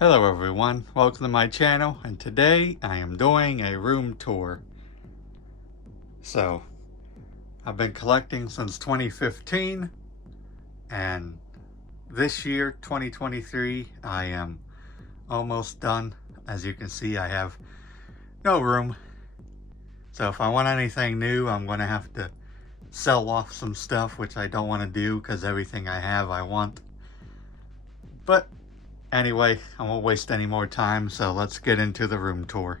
Hello everyone, welcome to my channel, and today I am doing a room tour. So, I've been collecting since 2015, and this year, 2023, I am almost done. As you can see, I have no room. So if I want anything new, I'm going to have to sell off some stuff, which I don't want to do because everything I have I want. But anyway, I won't waste any more time, so let's get into the room tour.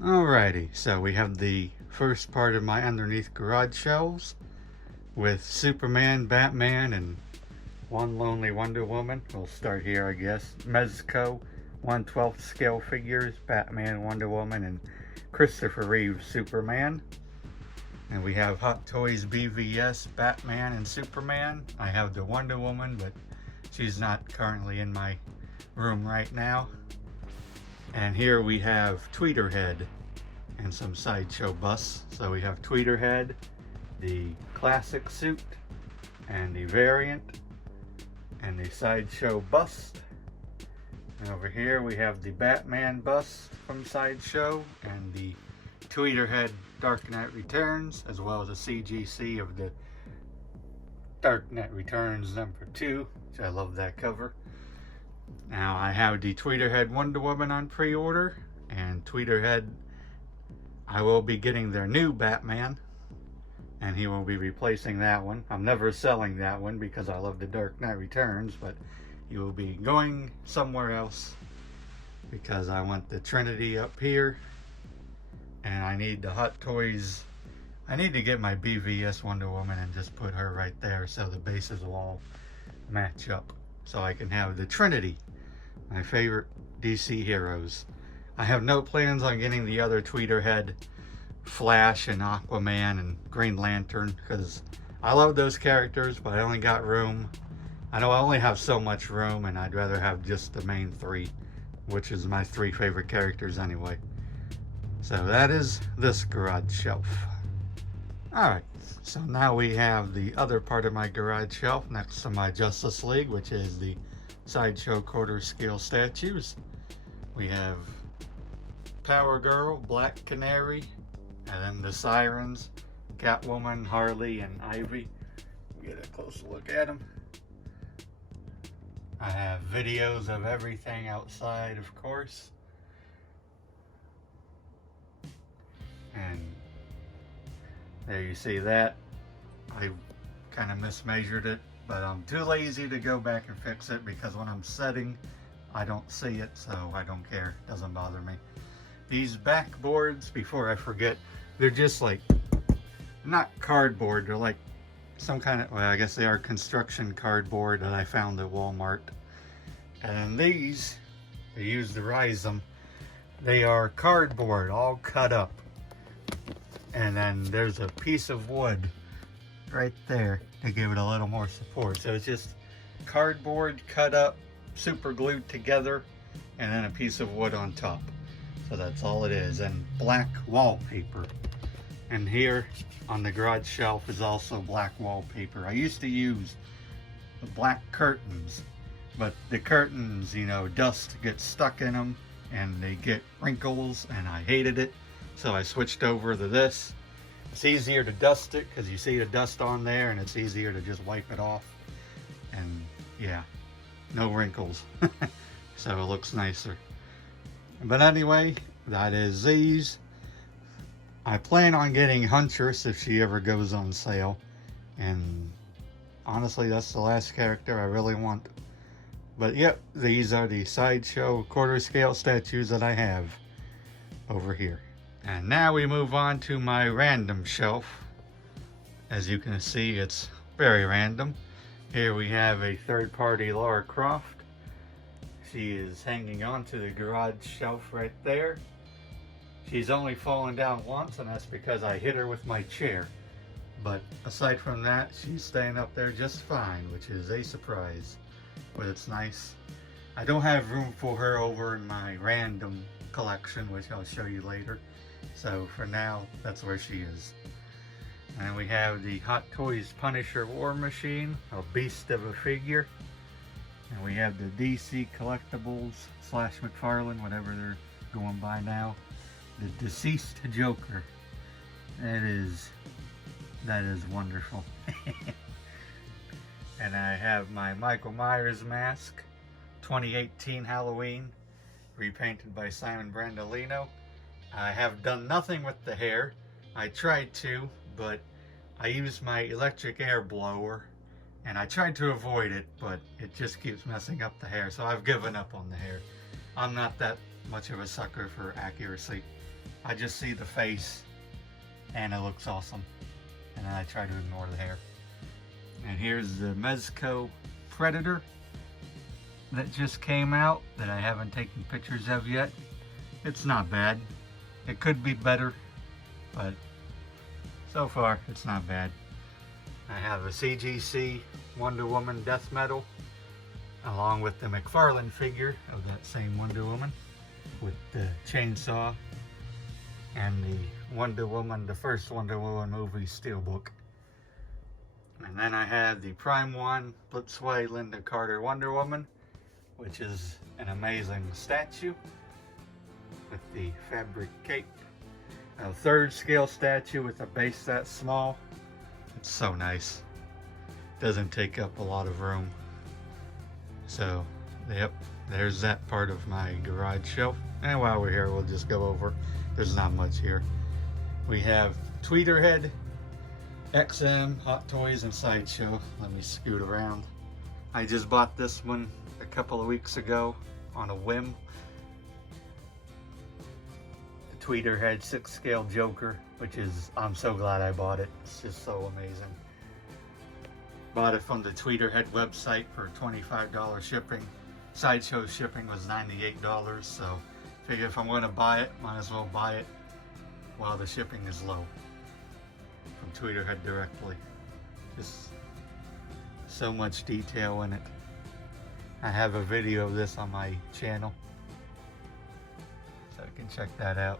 Alrighty, so we have the first part of my underneath garage shelves with Superman, Batman, and one lonely Wonder Woman. We'll start here, I guess. Mezco 1/12 scale figures, Batman, Wonder Woman, and Christopher Reeve Superman. And we have Hot Toys BVS Batman and Superman. I have the Wonder Woman, but she's not currently in my room right now. And here we have Tweeterhead and some sideshow busts. So we have Tweeterhead, the classic suit, and the variant, and the sideshow bust. And over here we have the Batman bust from Sideshow and the Tweeterhead Dark Knight Returns, as well as a CGC of the Dark Knight Returns #2, which I love that cover. Now I have the Tweeterhead Wonder Woman on pre-order, and Tweeterhead, I will be getting their new Batman, and he will be replacing that one. I'm never selling that one because I love the Dark Knight Returns, but he will be going somewhere else because I want the Trinity up here, and I need the Hot Toys. I need to get my BVS Wonder Woman and just put her right there so the bases will all match up, so I can have the Trinity, my favorite DC heroes. I have no plans on getting the other Tweeterhead, Flash and Aquaman and Green Lantern, because I love those characters, but I only got room. I know I only have so much room, and I'd rather have just the main three, which is my 3 favorite characters anyway. So that is this garage shelf. Alright, so now we have the other part of my garage shelf next to my Justice League, which is the Sideshow quarter scale statues. We have Power Girl, Black Canary, and then the Sirens, Catwoman, Harley, and Ivy. Get a closer look at them. I have videos of everything outside, of course. And there you see that. I kind of mismeasured it, but I'm too lazy to go back and fix it because when I'm setting, I don't see it, so I don't care. It doesn't bother me. These backboards, before I forget, they're just like, not cardboard, they're like some kind of, well, I guess they are construction cardboard that I found at Walmart. And these, they use to rise them. They are cardboard, all cut up. And then there's a piece of wood right there to give it a little more support. So it's just cardboard cut up, super glued together, and then a piece of wood on top. So that's all it is, and black wallpaper. And here on the garage shelf is also black wallpaper. I used to use the black curtains, but the curtains, you know, dust gets stuck in them and they get wrinkles, and I hated it. So I switched over to this. It's easier to dust it because you see the dust on there, and it's easier to just wipe it off. And yeah, no wrinkles. So it looks nicer. But anyway, that is these. I plan on getting Huntress if she ever goes on sale. And honestly, that's the last character I really want. But yep, these are the Sideshow quarter scale statues that I have over here. And now we move on to my random shelf. As you can see, it's very random. Here we have a third-party Lara Croft. She is hanging onto the garage shelf right there. She's only fallen down once, and that's because I hit her with my chair. But aside from that, she's staying up there just fine, which is a surprise. But it's nice. I don't have room for her over in my random collection, which I'll show you later. So for now, that's where she is. And we have the Hot Toys Punisher War Machine, a beast of a figure. And we have the DC Collectibles / McFarlane, whatever they're going by now. The Deceased Joker. That is wonderful. And I have my Michael Myers mask, 2018 Halloween, repainted by Simon Brandolino. I have done nothing with the hair. I tried to, but I used my electric air blower, and I tried to avoid it, but it just keeps messing up the hair, so I've given up on the hair. I'm not that much of a sucker for accuracy. I just see the face, and it looks awesome, and then I try to ignore the hair. And here's the Mezco Predator that just came out that I haven't taken pictures of yet. It's not bad. It could be better, but so far it's not bad. I have a CGC Wonder Woman Death Metal along with the McFarlane figure of that same Wonder Woman with the chainsaw and the Wonder Woman, the first Wonder Woman movie steelbook. And then I had the Prime 1 Blitzway Linda Carter Wonder Woman, which is an amazing statue with the fabric cape. A 3rd scale statue with a base that small. It's so nice. Doesn't take up a lot of room. So, yep, there's that part of my garage shelf. And while we're here, we'll just go over. There's not much here. We have Tweeterhead, XM, Hot Toys, and Sideshow. Let me scoot around. I just bought this one a couple of weeks ago on a whim. The Tweeterhead 6 scale Joker, which is, I'm so glad I bought it. It's just so amazing. Bought it from the Tweeterhead website for $25 shipping. Sideshow shipping was $98, so figure if I'm going to buy it, might as well buy it while the shipping is low. From Tweeterhead directly. Just so much detail in it. I have a video of this on my channel, so you can check that out.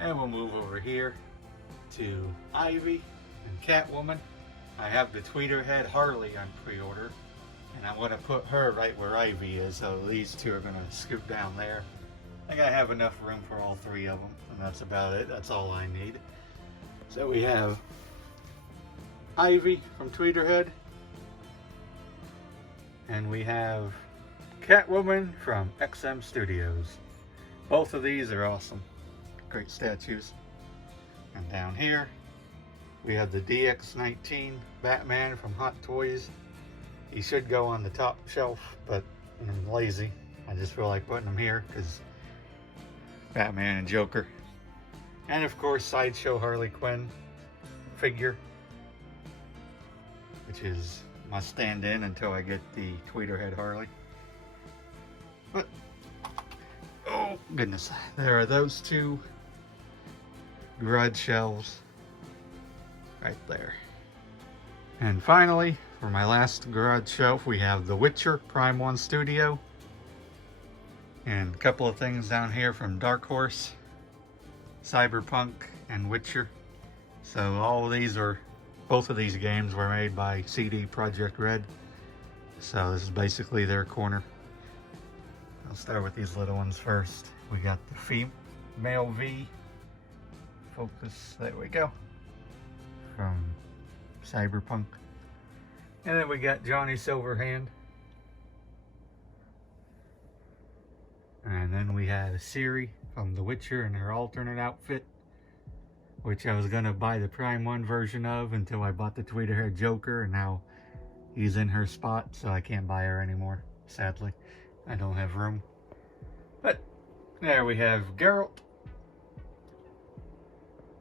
And we'll move over here to Ivy and Catwoman. I have the Tweeterhead Harley on pre-order, and I'm going to put her right where Ivy is, so these two are going to scoot down there. I think I have enough room for all 3 of them, and that's about it. That's all I need. So we have Ivy from Tweeterhead, and we have Catwoman from XM Studios. Both of these are awesome. Great statues. And down here, we have the DX19 Batman from Hot Toys. He should go on the top shelf, but I'm lazy. I just feel like putting him here because Batman and Joker. And of course, Sideshow Harley Quinn figure, which is my stand-in until I get the Tweeterhead Harley. But, oh goodness, there are those 2 garage shelves right there. And finally, for my last garage shelf, we have The Witcher Prime 1 Studio. And a couple of things down here from Dark Horse, Cyberpunk, and Witcher. So both of these games were made by CD Projekt Red. So this is basically their corner. I'll start with these little ones first. We got the female V. Focus, there we go. From Cyberpunk. And then we got Johnny Silverhand. And then we have Ciri from The Witcher in her alternate outfit, which I was going to buy the Prime 1 version of until I bought the Tweeterhead Joker, and now he's in her spot, so I can't buy her anymore, sadly. I don't have room. But there we have Geralt,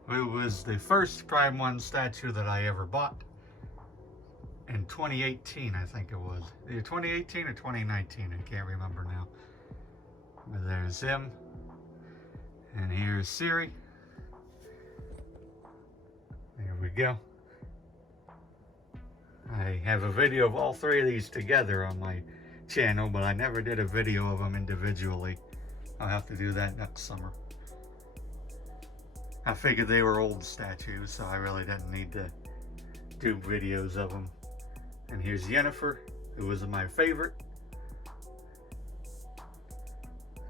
who was the first Prime 1 statue that I ever bought in 2018, I think it was. Either 2018 or 2019, I can't remember now. But there's him. And here's Ciri. There we go. I have a video of all 3 of these together on my channel, but I never did a video of them individually. I'll have to do that next summer. I figured they were old statues, so I really didn't need to do videos of them. And here's Yennefer, It was my favorite.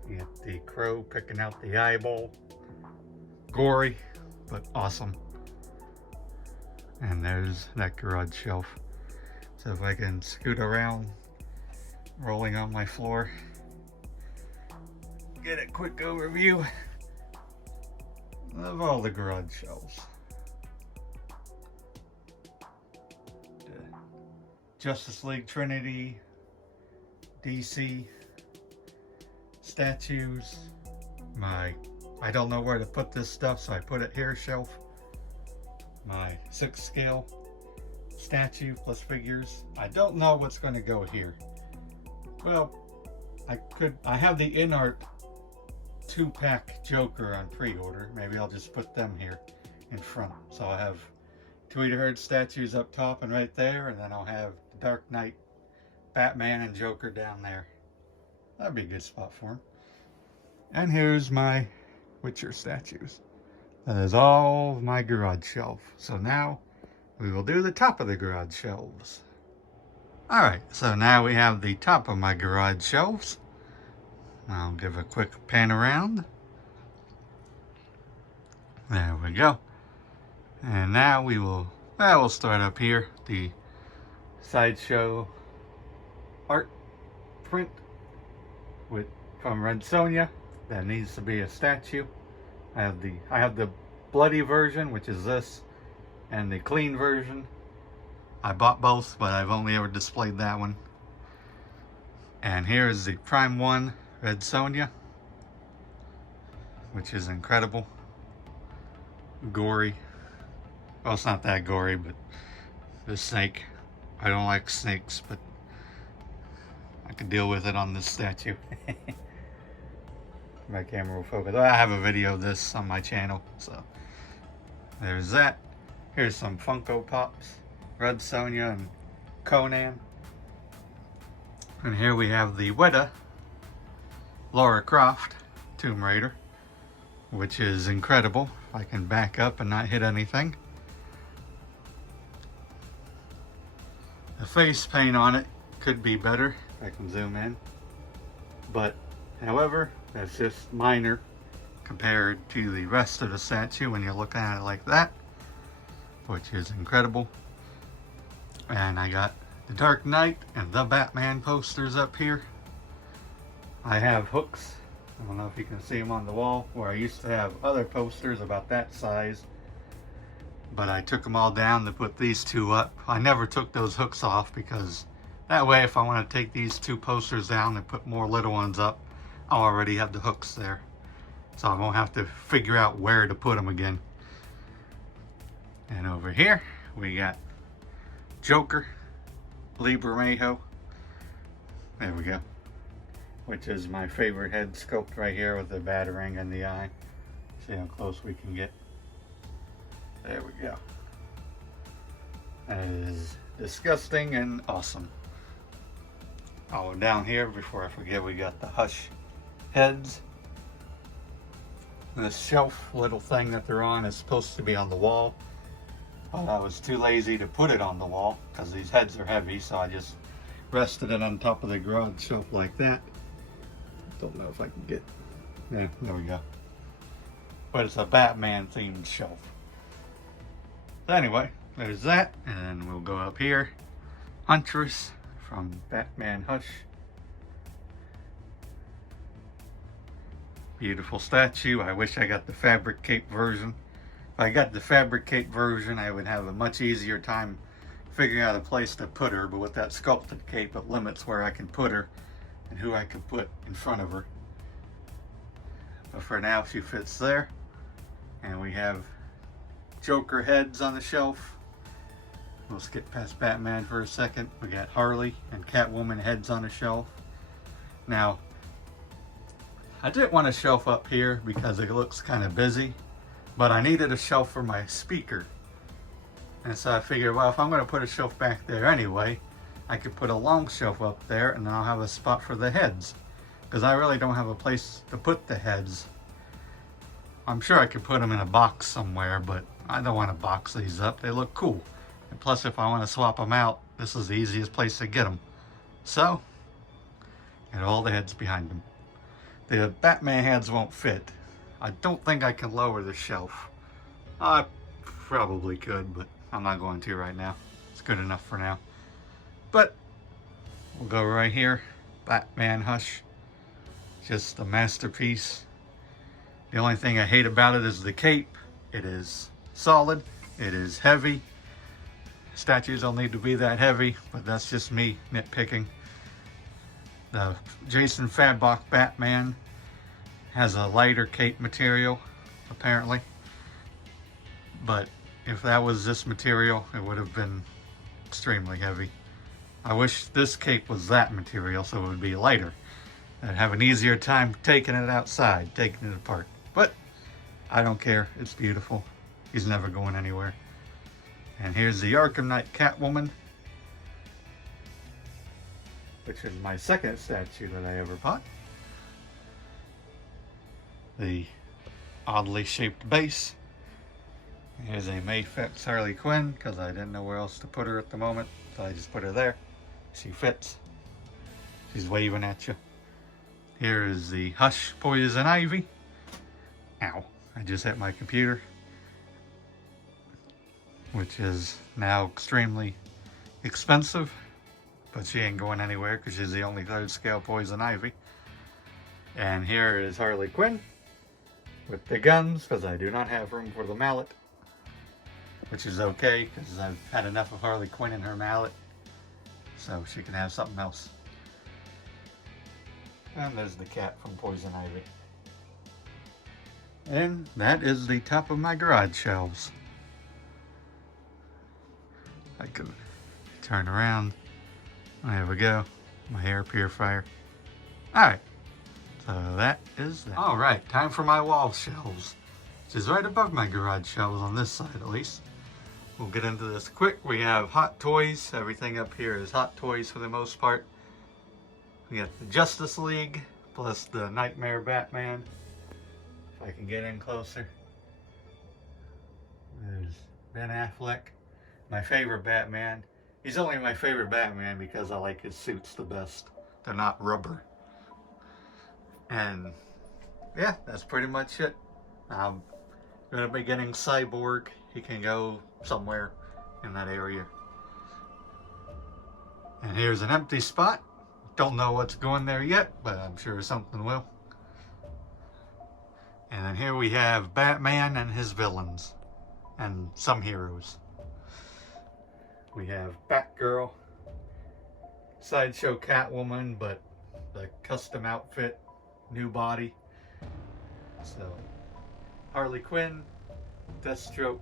You get the crow picking out the eyeball. Gory, but awesome. And there's that garage shelf. So if I can scoot around, rolling on my floor, get a quick overview of all the garage shelves. The Justice League Trinity, DC statues, I don't know where to put this stuff, so I put it here shelf. My 6 scale statue plus figures. I don't know what's going to go here. Well, I have the InArt 2-pack Joker on pre-order. Maybe I'll just put them here in front. So I have Tweeter Herd statues up top and right there, and then I'll have the Dark Knight, Batman, and Joker down there. That'd be a good spot for them. And here's my Witcher statues. That is all of my garage shelf. So now we will do the top of the garage shelves. Alright, so now we have the top of my garage shelves. I'll give a quick pan around. There we go. And now we'll start up here. The Sideshow art print from Red Sonja. That needs to be a statue. I have the bloody version, which is this, and the clean version. I bought both, but I've only ever displayed that one. And here is the Prime 1 Red Sonja, which is incredible. Gory. Well, it's not that gory, but the snake. I don't like snakes, but I can deal with it on this statue. My camera will focus. I have a video of this on my channel, so there's that. Here's some Funko Pops, Red Sonja and Conan. And here we have the Weta Lara Croft Tomb Raider, which is incredible. I can back up and not hit anything. The face paint on it could be better. I can zoom in, but however, that's just minor compared to the rest of the statue when you look at it like that, which is incredible. And I got the Dark Knight and the Batman posters up here. I have hooks. I don't know if you can see them on the wall, where I used to have other posters about that size, but I took them all down to put these two up. I never took those hooks off because that way if I want to take these 2 posters down and put more little ones up, I'll already have the hooks there, so I won't have to figure out where to put them again. And over here we got Joker, Lee Bermejo. There we go. Which is my favorite head sculpt right here with the batarang and the eye. See how close we can get. There we go. That is disgusting and awesome. Oh, down here, before I forget, we got the Hush heads. This shelf little thing that they're on is supposed to be on the wall, but I was too lazy to put it on the wall because these heads are heavy, so I just rested it on top of the garage shelf like that. Don't know if I can get, yeah, there we go. But it's a Batman themed shelf. So anyway, there's that, and then we'll go up here. Huntress from Batman Hush. Beautiful statue. I wish I got the fabric cape version. If I got the fabric cape version, I would have a much easier time figuring out a place to put her, but with that sculpted cape, it limits where I can put her and who I can put in front of her. But for now, she fits there. And we have Joker heads on the shelf. We'll skip past Batman for a second. We got Harley and Catwoman heads on the shelf. Now, I didn't want a shelf up here because it looks kind of busy, but I needed a shelf for my speaker. And so I figured, well, if I'm going to put a shelf back there anyway, I could put a long shelf up there and then I'll have a spot for the heads. Because I really don't have a place to put the heads. I'm sure I could put them in a box somewhere, but I don't want to box these up. They look cool. And plus, if I want to swap them out, this is the easiest place to get them. So, and all the heads behind them. The Batman heads won't fit. I don't think I can lower the shelf. I probably could, but I'm not going to right now. It's good enough for now. But we'll go right here. Batman Hush. Just a masterpiece. The only thing I hate about it is the cape. It is solid. It is heavy. Statues don't need to be that heavy, but that's just me nitpicking. The Jason Fadbach Batman has a lighter cape material, apparently. But if that was this material, it would have been extremely heavy. I wish this cape was that material so it would be lighter. I'd have an easier time taking it outside, taking it apart. But I don't care, it's beautiful. He's never going anywhere. And here's the Arkham Knight Catwoman, which is my second statue that I ever bought. The oddly shaped base. Here's a Mayfix Harley Quinn, because I didn't know where else to put her at the moment, so I just put her there. She fits. She's waving at you. Here is the Hush Poison Ivy. Ow, I just hit my computer. Which is now extremely expensive, but she ain't going anywhere because she's the only 3rd scale Poison Ivy. And here is Harley Quinn with the guns, because I do not have room for the mallet, which is okay because I've had enough of Harley Quinn and her mallet, so she can have something else. And there's the cat from Poison Ivy. And that is the top of my garage shelves. I could turn around. There we go. My hair purifier. Alright. So that is that. Alright, time for my wall shelves. Which is right above my garage shelves on this side at least. We'll get into this quick. We have Hot Toys. Everything up here is Hot Toys for the most part. We got the Justice League plus the Nightmare Batman. If I can get in closer. There's Ben Affleck. My favorite Batman. He's only my favorite Batman because I like his suits the best. They're not rubber. And yeah, that's pretty much it. I'm going to be getting Cyborg. He can go somewhere in that area. And here's an empty spot. Don't know what's going there yet, but I'm sure something will. And then here we have Batman and his villains. And some heroes. We have Batgirl, Sideshow Catwoman, but the custom outfit, new body. So, Harley Quinn, Deathstroke,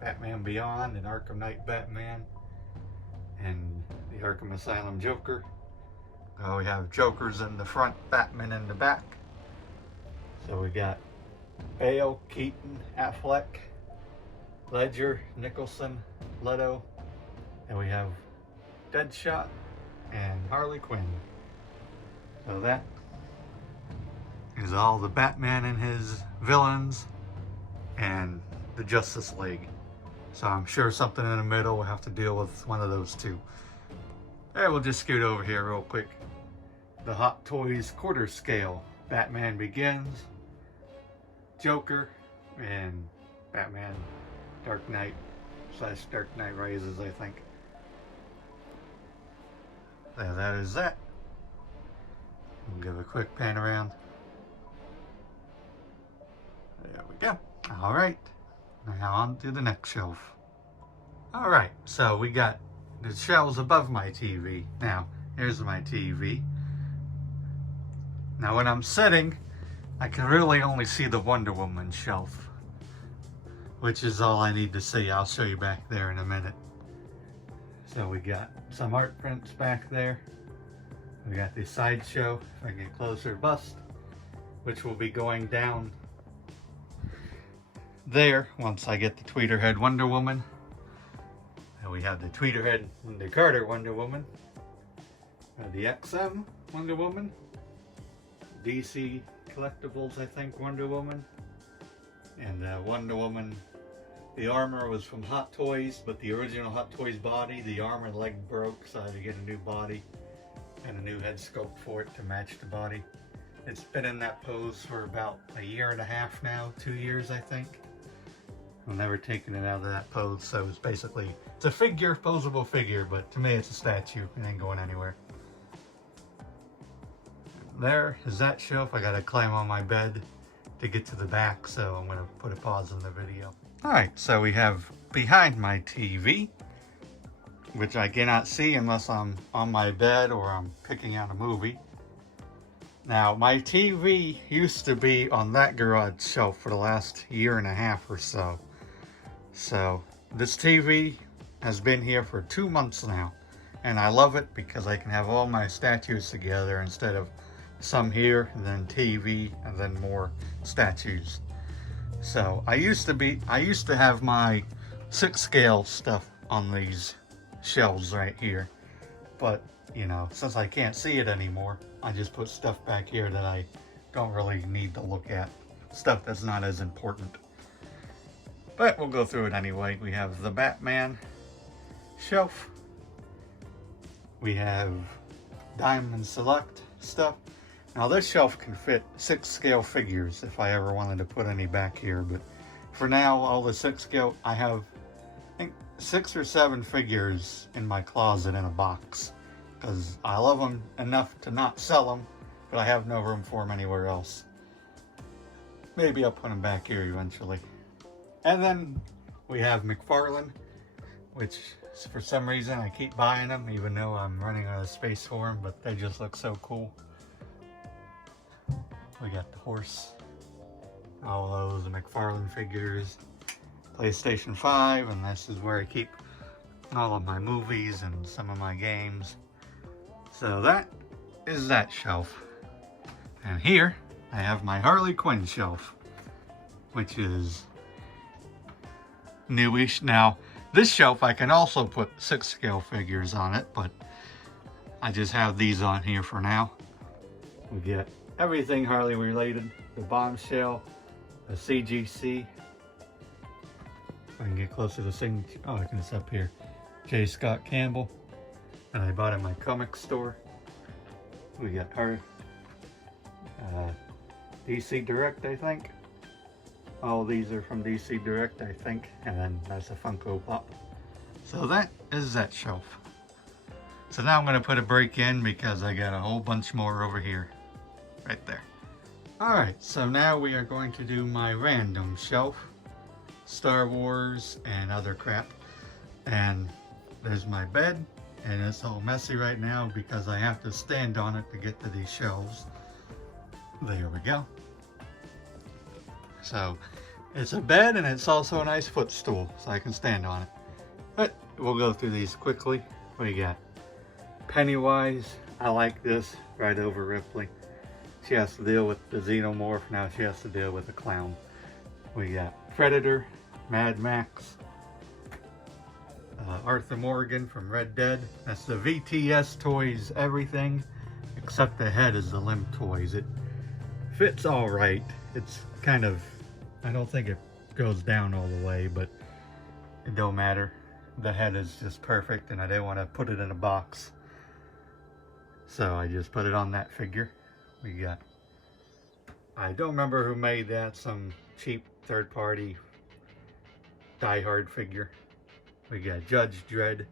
Batman Beyond, and Arkham Knight Batman, and the Arkham Asylum Joker. We have Jokers in the front, Batman in the back. So we got Bale, Keaton, Affleck, Ledger, Nicholson, Leto, and we have Deadshot and Harley Quinn. So that is all the Batman and his villains and the Justice League. So I'm sure something in the middle will have to deal with one of those two. Alright, we'll just scoot over here real quick. The Hot Toys quarter scale. Batman Begins, Joker, and Batman Dark Knight / Dark Knight Rises, I think. Yeah, that is that. We'll give a quick pan around. There we go. Alright, now on to the next shelf. Alright, so we got the shelves above my TV. Now, here's my TV. Now when I'm sitting, I can really only see the Wonder Woman shelf, which is all I need to see. I'll show you back there in a minute. So we got some art prints back there. We got the Sideshow, if I can get closer, bust, which will be going down there once I get the Tweeterhead Wonder Woman. And we have the Tweeterhead Linda Carter Wonder Woman, the XM Wonder Woman, DC Collectibles, I think, Wonder Woman, and Wonder Woman. The armor was from Hot Toys, but the original Hot Toys body, the arm and leg broke, so I had to get a new body. and a new head sculpt for it to match the body. It's been in that pose for about a year and a half now, 2 years I think. I've never taken it out of that pose, so it's basically, it's a figure, posable figure, but to me it's a statue. It ain't going anywhere. There is that shelf. I gotta climb on my bed to get to the back, so I'm gonna put a pause in the video. Alright, so we have behind my TV, which I cannot see unless I'm on my bed or I'm picking out a movie. Now, my TV used to be on that garage shelf for the last year and a half or so. So, this TV has been here for 2 months now. And I love it because I can have all my statues together instead of some here, and then TV, and then more statues. So, I used to have my 6 scale stuff on these shelves right here. But, you know, since I can't see it anymore, I just put stuff back here that I don't really need to look at. Stuff that's not as important. But we'll go through it anyway. We have the Batman shelf. We have Diamond Select stuff. Now this shelf can fit 6 scale figures if I ever wanted to put any back here. But for now, all the 6 scale, I have, I think, 6 or 7 figures in my closet in a box. Because I love them enough to not sell them, but I have no room for them anywhere else. Maybe I'll put them back here eventually. And then we have McFarlane, which for some reason I keep buying them, even though I'm running out of space for them, but they just look so cool. We got the horse, all those McFarlane figures, PlayStation 5, and this is where I keep all of my movies and some of my games. So that is that shelf. And here I have my Harley Quinn shelf, which is newish. Now, this shelf I can also put 6 scale figures on it, but I just have these on here for now. We get everything Harley related, the Bombshell, the CGC. I can get closer to seeing, oh, I can, it's up here. J. Scott Campbell, and I bought it at my comic store. We got her DC Direct, I think. All these are from DC Direct, I think, and then that's a Funko Pop. So that is that shelf. So now I'm going to put a break in because I got a whole bunch more over here, right there. Alright, so now we are going to do my random shelf, Star Wars and other crap. And there's my bed, and it's all messy right now because I have to stand on it to get to these shelves. There we go. So it's a bed and it's also a nice footstool so I can stand on it. But we'll go through these quickly. We got Pennywise. I like this, right over Ripley. She has to deal with the Xenomorph, now she has to deal with the clown. We got Predator, Mad Max, Arthur Morgan from Red Dead. That's the VTS toys, everything except the head is the limp toys. It fits all right. It's kind of, I don't think it goes down all the way, but it don't matter. The head is just perfect, and I didn't want to put it in a box, so I just put it on that figure. We got, I don't remember who made that, some cheap third-party Die Hard figure. We got Judge Dredd.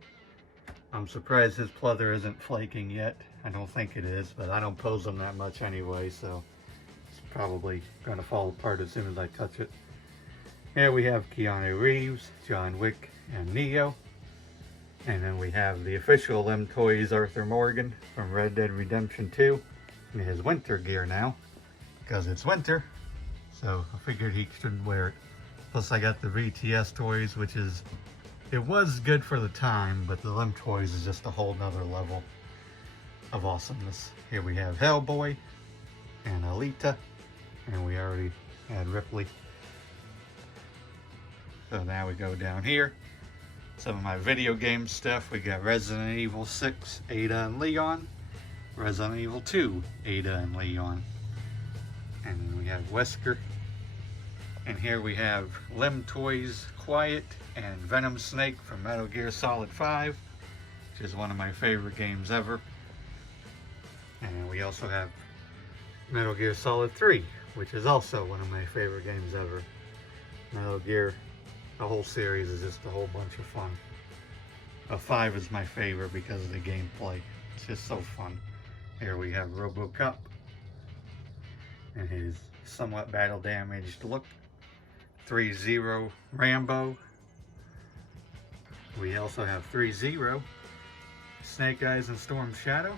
I'm surprised his pleather isn't flaking yet. I don't think it is, but I don't pose them that much anyway, so it's probably going to fall apart as soon as I touch it. Here we have Keanu Reeves, John Wick, and Neo. And then we have the official Limb Toys Arthur Morgan from Red Dead Redemption 2 in his winter gear now, because it's winter, so I figured he should wear it. Plus I got the VTS toys, which is, it was good for the time, but the Limb Toys is just a whole nother level of awesomeness. Here we have Hellboy and Alita, and we already had Ripley. So now we go down here. Some of my video game stuff. We got Resident Evil 6, Ada and Leon. Resident Evil 2, Ada and Leon. And then we have Wesker. And here we have Limb Toys Quiet and Venom Snake from Metal Gear Solid 5, which is one of my favorite games ever. we also have Metal Gear Solid 3, which is also one of my favorite games ever. Metal Gear, the whole series is just a whole bunch of fun. 5 is my favorite because of the gameplay. It's just so fun. Here we have RoboCop and his somewhat battle damaged look. 3-0 Rambo. We also have 3-0 Snake Eyes and Storm Shadow.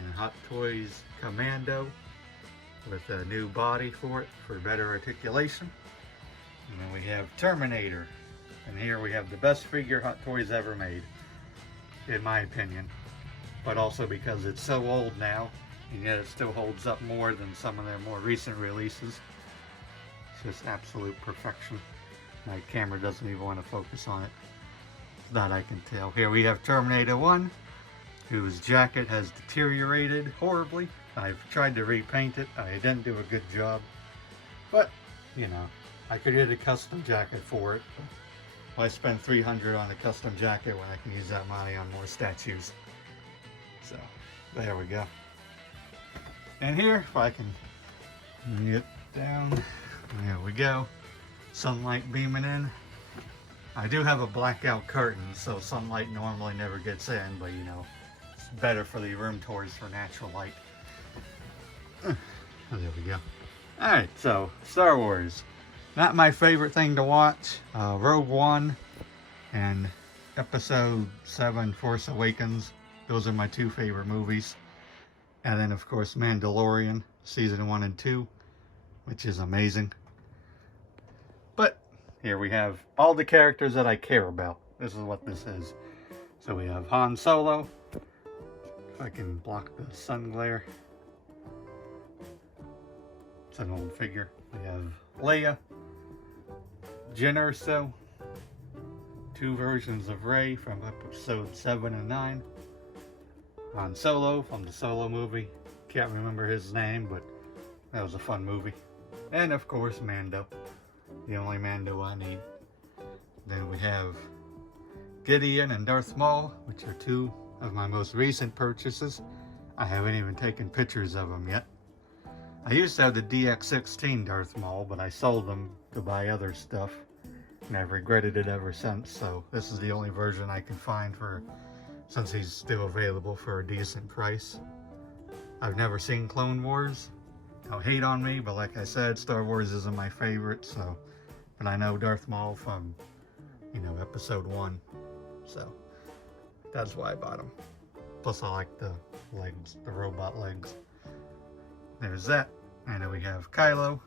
And Hot Toys Commando with a new body for it for better articulation. And then we have Terminator. And here we have the best figure Hot Toys ever made, in my opinion. But also because it's so old now, and yet it still holds up more than some of their more recent releases. It's just absolute perfection. My camera doesn't even want to focus on it. That I can tell. Here we have Terminator 1, whose jacket has deteriorated horribly. I've tried to repaint it. I didn't do a good job. But, you know, I could get a custom jacket for it. Why spend $300 on a custom jacket when I can use that money on more statues? So, there we go. And here, if I can get down, there we go. Sunlight beaming in. I do have a blackout curtain, so sunlight normally never gets in, but you know, it's better for the room tours for natural light. There we go. Alright, so Star Wars. Not my favorite thing to watch. Rogue One and Episode 7, Force Awakens. Those are my two favorite movies. And then, of course, Mandalorian, Season 1 and 2, which is amazing. But here we have all the characters that I care about. This is what this is. So we have Han Solo. If I can block the sun glare. It's an old figure. We have Leia. Jyn Erso. Two versions of Rey from Episode 7 and 9. Han Solo from the Solo movie. Can't remember his name, but that was a fun movie. And of course, Mando. The only Mando I need. Then we have Gideon and Darth Maul, which are two of my most recent purchases. I haven't even taken pictures of them yet. I used to have the DX-16 Darth Maul, but I sold them to buy other stuff. And I've regretted it ever since, so this is the only version I can find since he's still available for a decent price. I've never seen Clone Wars. Don't hate on me, but like I said, Star Wars isn't my favorite, so. But I know Darth Maul from, you know, Episode 1, so that's why I bought him. Plus I like the legs, the robot legs. There's that. And then we have Kylo.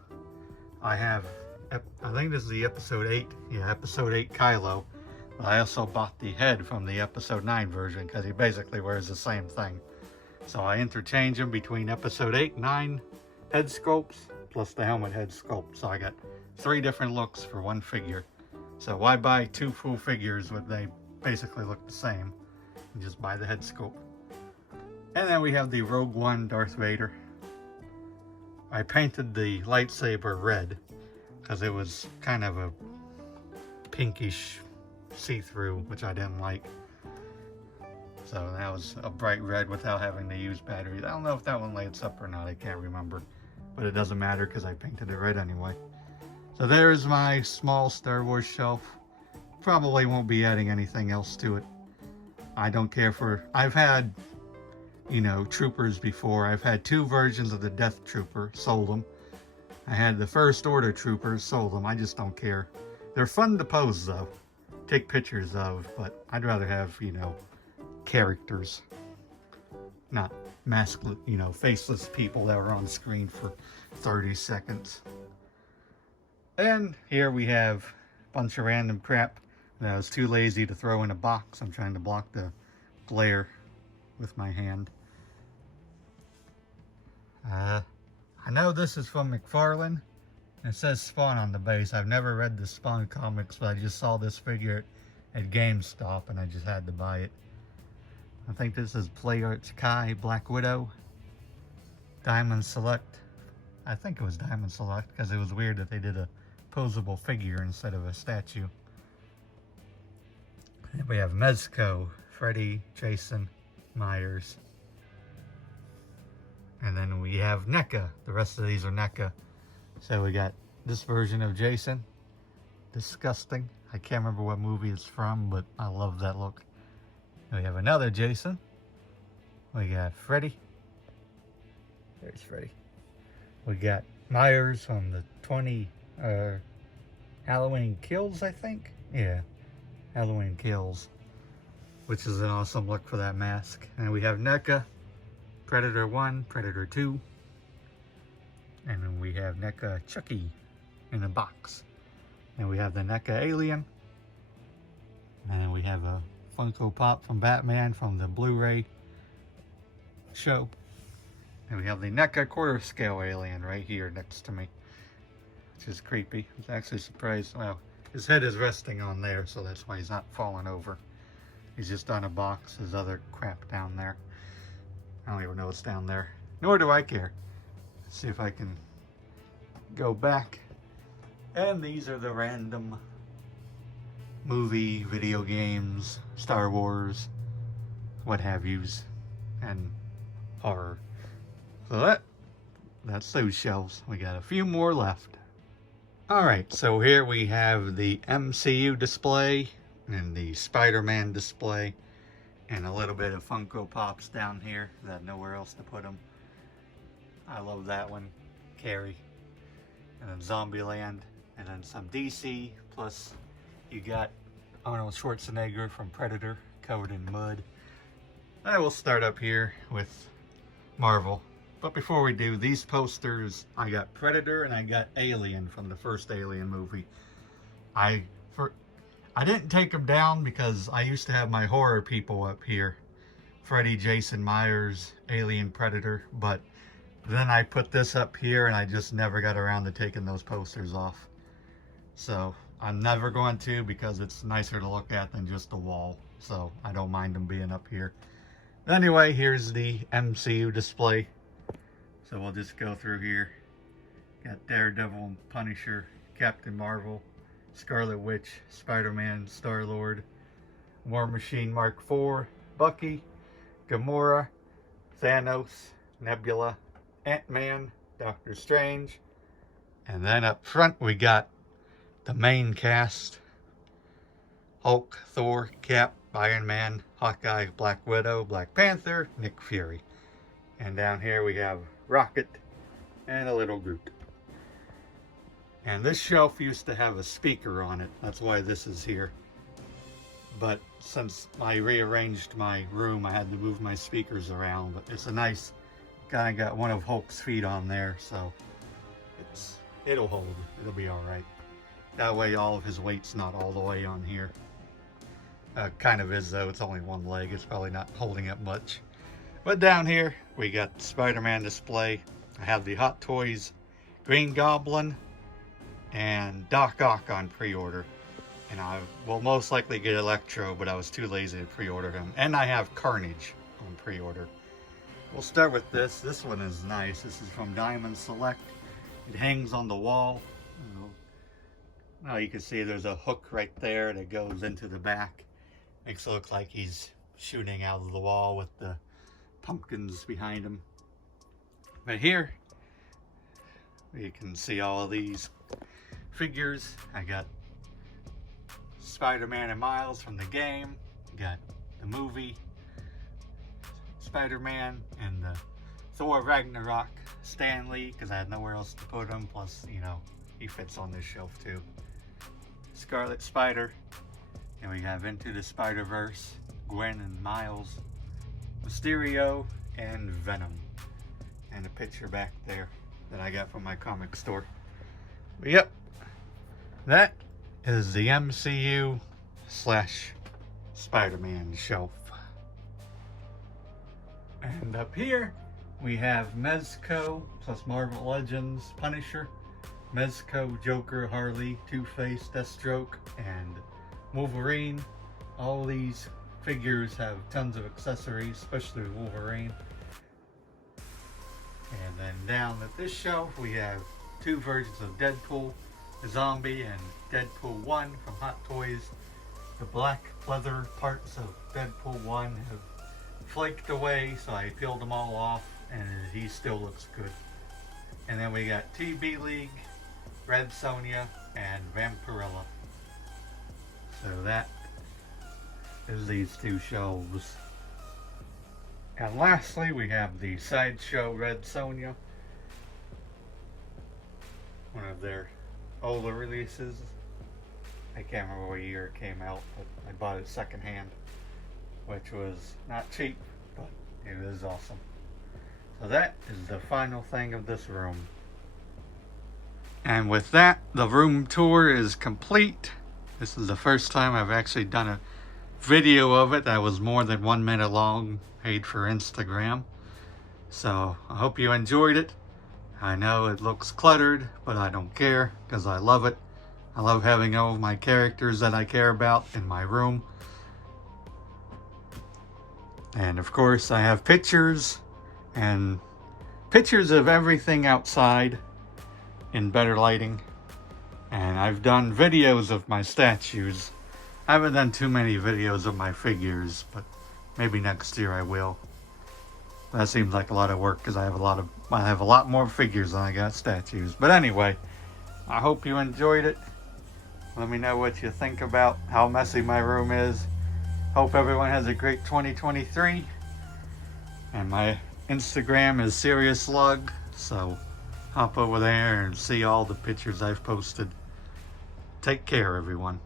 I think this is the Episode 8. Yeah, Episode 8 Kylo. But I also bought the head from the Episode 9 version because he basically wears the same thing. So I interchange him between Episode 8, 9 head sculpts plus the helmet head sculpt. So I got 3 different looks for one figure. So why buy 2 full figures when they basically look the same? And just buy the head sculpt. And then we have the Rogue One Darth Vader. I painted the lightsaber red because it was kind of a pinkish see-through, which I didn't like. So that was a bright red without having to use batteries. I don't know if that one lights up or not, I can't remember. But it doesn't matter because I painted it red anyway. So there's my small Star Wars shelf. Probably won't be adding anything else to it. I don't care for... I've had, you know, troopers before. I've had 2 versions of the Death Trooper, sold them. I had the First Order troopers, sold them. I just don't care. They're fun to pose though. Take pictures of, but I'd rather have, you know, characters. Not maskless, you know, faceless people that are on screen for 30 seconds. And here we have a bunch of random crap that I was too lazy to throw in a box. I'm trying to block the glare with my hand. I know this is from McFarlane. It says Spawn on the base. I've never read the Spawn comics, but I just saw this figure at GameStop and I just had to buy it. I think this is Play Arts Kai Black Widow. Diamond Select. I think it was Diamond Select because it was weird that they did a posable figure instead of a statue. And we have Mezco, Freddy, Jason, Myers. And then we have NECA. The rest of these are NECA. So we got this version of Jason. Disgusting. I can't remember what movie it's from, but I love that look. And we have another Jason. We got Freddy. There's Freddy. We got Myers from the 20 Halloween Kills, I think. Yeah, Halloween Kills, which is an awesome look for that mask. And we have NECA, Predator 1, Predator 2. And then we have NECA Chucky in a box. And we have the NECA Alien. And then we have a Funko Pop from Batman from the Blu-ray show. And we have the NECA quarter scale alien right here next to me, which is creepy. I was actually surprised. Well, his head is resting on there, so that's why he's not falling over. He's just on a box. There's other crap down there. I don't even know what's down there. Nor do I care. Let's see if I can go back. And these are the random movie, video games, Star Wars, what have yous, and horror. So that's those shelves. We got a few more left. Alright, so here we have the MCU display and the Spider-Man display and a little bit of Funko Pops down here that nowhere else to put them. I love that one. Carrie. And then Zombieland. And then some DC. Plus you got Arnold Schwarzenegger from Predator covered in mud. I will start up here with Marvel. But before we do, these posters, I got Predator and I got Alien from the first Alien movie. I didn't take them down because I used to have my horror people up here. Freddy, Jason, Myers, Alien, Predator. But then I put this up here and I just never got around to taking those posters off. So I'm never going to, because it's nicer to look at than just a wall. So I don't mind them being up here. Anyway, here's the MCU display. So we'll just go through here. Got Daredevil and Punisher, Captain Marvel, Scarlet Witch, Spider-Man, Star-Lord, War Machine Mark IV, Bucky, Gamora, Thanos, Nebula, Ant-Man, Doctor Strange. And then up front we got the main cast. Hulk, Thor, Cap, Iron Man, Hawkeye, Black Widow, Black Panther, Nick Fury. And down here we have Rocket and a little Groot. And this shelf used to have a speaker on it. That's why this is here. But since I rearranged my room, I had to move my speakers around. But it's a nice, kind of got one of Hulk's feet on there, so it'll hold. It'll be all right. That way all of his weight's not all the way on here. Kind of is though, it's only one leg. It's probably not holding up much. But down here, we got the Spider-Man display. I have the Hot Toys Green Goblin and Doc Ock on pre-order. And I will most likely get Electro, but I was too lazy to pre-order him. And I have Carnage on pre-order. We'll start with this. This one is nice. This is from Diamond Select. It hangs on the wall. Now you can see there's a hook right there that goes into the back. Makes it look like he's shooting out of the wall with the pumpkins behind him. But here, you can see all of these figures. I got Spider-Man and Miles from the game. Got the movie Spider-Man and the Thor Ragnarok Stan Lee, because I had nowhere else to put him. Plus, you know, he fits on this shelf too. Scarlet Spider. And we have Into the Spider-Verse, Gwen and Miles, Mysterio, and Venom. And a picture back there that I got from my comic store. But yep, that is the MCU / Spider-Man shelf. And up here, we have Mezco plus Marvel Legends Punisher, Mezco, Joker, Harley, Two-Face, Deathstroke, and Wolverine. All these figures have tons of accessories, especially Wolverine. And then down at this shelf we have two versions of Deadpool, the Zombie and Deadpool 1 from Hot Toys. The black leather parts of Deadpool 1 have flaked away, so I peeled them all off and he still looks good. And then we got TB League, Red Sonja, and Vampirilla. So that is these two shows. And lastly, we have the Sideshow Red Sonja, one of their older releases. I can't remember what year it came out, but I bought it secondhand, which was not cheap, but it was awesome. So that is the final thing of this room. And with that, the room tour is complete. This is the first time I've actually done a video of it that was more than 1 minute long, made for Instagram. So I hope you enjoyed it. I know it looks cluttered, but I don't care because I love it. I love having all of my characters that I care about in my room. And of course I have pictures and pictures of everything outside in better lighting. And I've done videos of my statues. I haven't done too many videos of my figures, but maybe next year I will. That seems like a lot of work because I have a lot more figures than I got statues. But anyway, I hope you enjoyed it. Let me know what you think about how messy my room is. Hope everyone has a great 2023. And my Instagram is Seriouslug, so hop over there and see all the pictures I've posted. Take care, everyone.